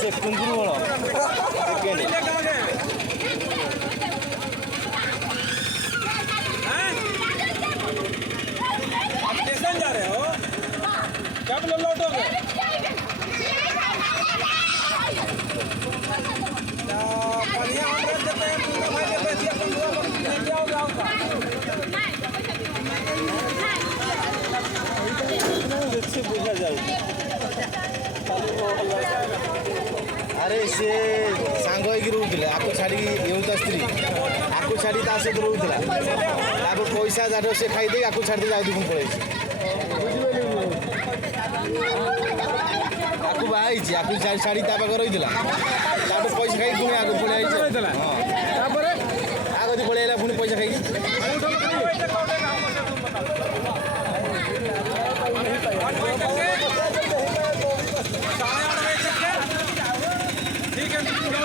से कुंदरू स्टेशन जा रहे हो? कब लौटोगे? बढ़िया हम रख देते हैं, पूरा भाई के बेची अपन लोग लेके आओगे आऊँगा। अच्छे बुझा जाए। अरे से सांग होइकी रहूले आपको छाड़ी एउता स्त्री आपको छाड़ी ता सहित रहूला आपको पैसा जाडो से खाई दे आपको छाड़ी जाउ दुकुन पळै आपको बाई छी आपको छाड़ी ता पाख रहितला ताको पैसा खाई पुनी आगो पळै आइछ रहितला हां तापरे आगो दि पळै आइला पुनी पैसा खाई ठीक है, हमको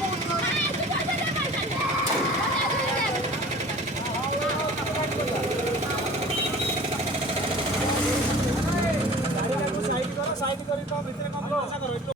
फोन करना साइड करी तो भितर कम